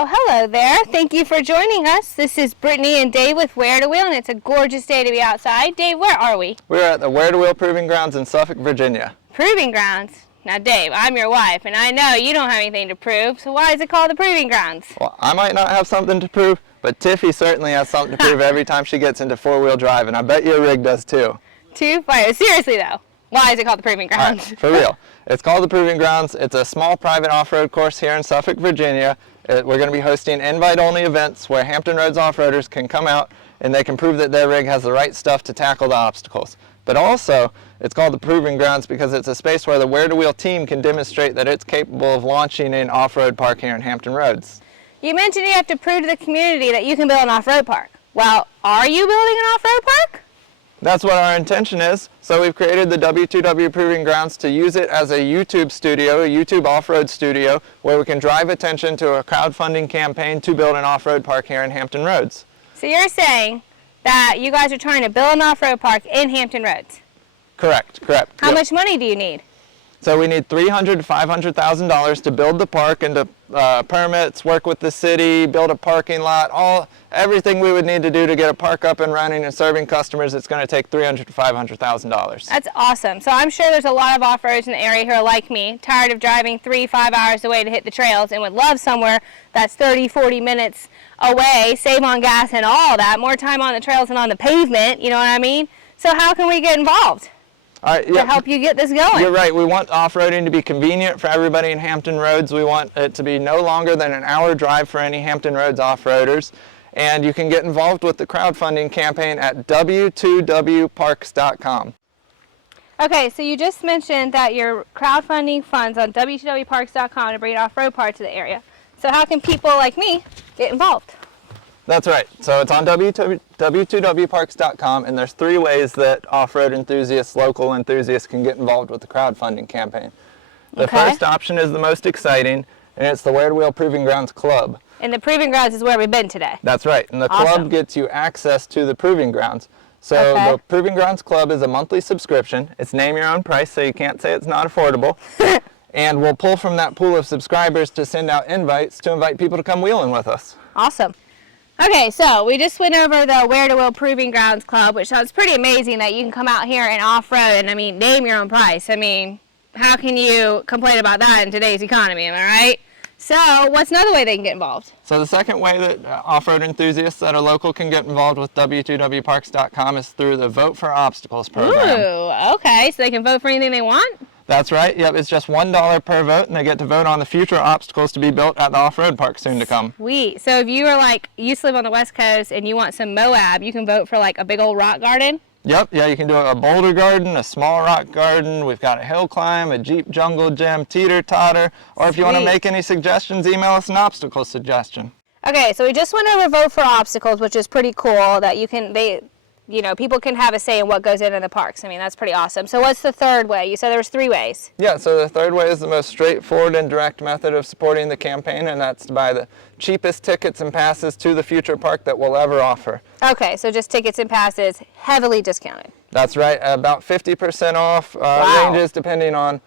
Oh, hello there. Thank you for joining us. This is Brittany and Dave with Where2Wheel, and it's a gorgeous day to be outside. Dave, where are we? We're at the Where2Wheel Proving Grounds in Suffolk, Virginia. Proving Grounds? Now, Dave, I'm your wife, and I know you don't have anything to prove, so why is it called the Proving Grounds? Well, I might not have something to prove, but Tiffy certainly has something to prove every time she gets into four-wheel drive, and I bet your rig does too. Seriously, though, why is it called the Proving Grounds? Right, for real. It's called the Proving Grounds. It's a small private off-road course here in Suffolk, Virginia. We're going to be hosting invite-only events where Hampton Roads off-roaders can come out and they can prove that their rig has the right stuff to tackle the obstacles. But also, it's called the Proving Grounds because it's a space where the Where2Wheel team can demonstrate that it's capable of launching an off-road park here in Hampton Roads. You mentioned you have to prove to the community that you can build an off-road park. Well, are you building an off-road park? That's what our intention is. So we've created the W2W Proving Grounds to use it as a YouTube studio, a YouTube off-road studio, where we can drive attention to a crowdfunding campaign to build an off-road park here in Hampton Roads. So you're saying that you guys are trying to build an off-road park in Hampton Roads? Correct. How much money do you need? So we need $300,000 to $500,000 to build the park and to permits, work with the city, build a parking lot, everything we would need to do to get a park up and running and serving customers. It's going to take $300,000 to $500,000. That's awesome. So I'm sure there's a lot of off-roaders in the area who are like me, tired of driving 3-5 hours away to hit the trails and would love somewhere that's 30-40 minutes away, save on gas and all that, more time on the trails and on the pavement, you know what I mean? So how can we get involved? All right, to help you get this going? You're right. We want off-roading to be convenient for everybody in Hampton Roads. We want it to be no longer than an hour drive for any Hampton Roads off-roaders. And you can get involved with the crowdfunding campaign at W2Wparks.com. Okay, so you just mentioned that you're crowdfunding funds on W2Wparks.com to bring off-road parts to the area. So how can people like me get involved? That's right. So it's on W2Wparks.com, and there's 3 ways that off-road enthusiasts, local enthusiasts, can get involved with the crowdfunding campaign. The first option is the most exciting, and it's the Where2Wheel Proving Grounds Club. And the Proving Grounds is where we've been today. That's right. And the club gets you access to the Proving Grounds. So the Proving Grounds Club is a monthly subscription. It's name your own price, so you can't say it's not affordable. And we'll pull from that pool of subscribers to send out invites to invite people to come wheeling with us. Awesome. Okay, so we just went over the Where2Wheel Proving Grounds Club, which sounds pretty amazing that you can come out here and off-road and, name your own price. How can you complain about that in today's economy, am I right? So what's another way they can get involved? So the second way that off-road enthusiasts that are local can get involved with W2Wparks.com is through the Vote for Obstacles program. Ooh, okay, so they can vote for anything they want? That's right. Yep, it's just $1 per vote, and they get to vote on the future obstacles to be built at the off-road park soon to come. Sweet. So if you are you used to live on the West Coast and you want some Moab, you can vote for a big old rock garden? Yep, yeah, you can do a boulder garden, a small rock garden. We've got a hill climb, a Jeep jungle gym, teeter-totter, or if you want to make any suggestions, email us an obstacle suggestion. Okay, so we just went over Vote for Obstacles, which is pretty cool that people can have a say in what goes into the parks. That's pretty awesome. So what's the third way? You said there was 3 ways. Yeah, so the third way is the most straightforward and direct method of supporting the campaign, and that's to buy the cheapest tickets and passes to the future park that we'll ever offer. Okay, so just tickets and passes, heavily discounted. That's right, about 50% off, ranges depending on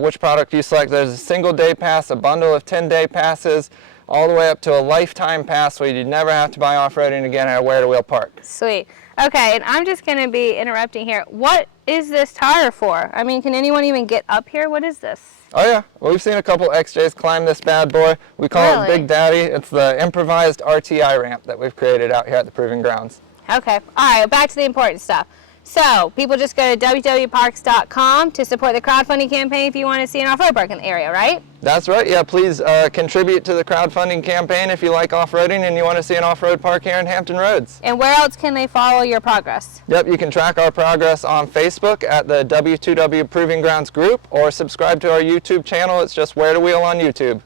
which product you select. There's a single day pass, a bundle of 10-day passes, all the way up to a lifetime pass so you'd never have to buy off-roading again at a Where2Wheel park. Sweet. Okay, and I'm just going to be interrupting here. What is this tire for? Can anyone even get up here? What is this? Oh yeah, well, we've seen a couple XJs climb this bad boy. We call it Big Daddy. It's the improvised RTI ramp that we've created out here at the Proving Grounds. Okay, all right, back to the important stuff. So people just go to WTWparks.com to support the crowdfunding campaign if you want to see an off-road park in the area, right? That's right. Yeah, please contribute to the crowdfunding campaign if you like off-roading and you want to see an off-road park here in Hampton Roads. And where else can they follow your progress? Yep, you can track our progress on Facebook at the W2W Proving Grounds group or subscribe to our YouTube channel. It's just Where2Wheel on YouTube.